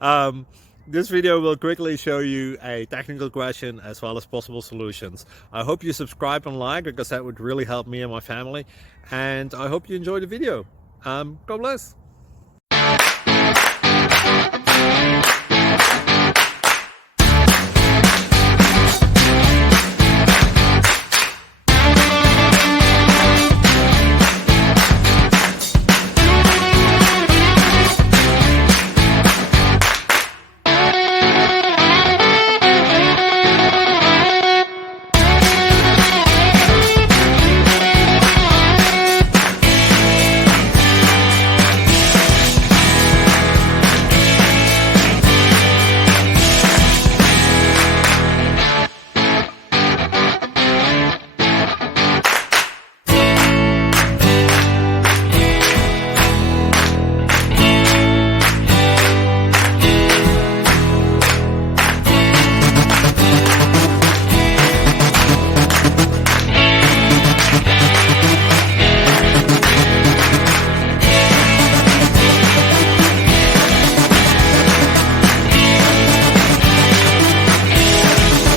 um, this video will quickly show you a technical question as well as possible solutions. I hope you subscribe and like, because that would really help me and my family. And I hope you enjoy the video. God bless.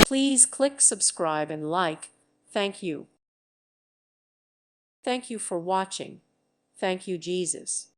Please click subscribe and like. Thank you. Thank you for watching. Thank you, Jesus.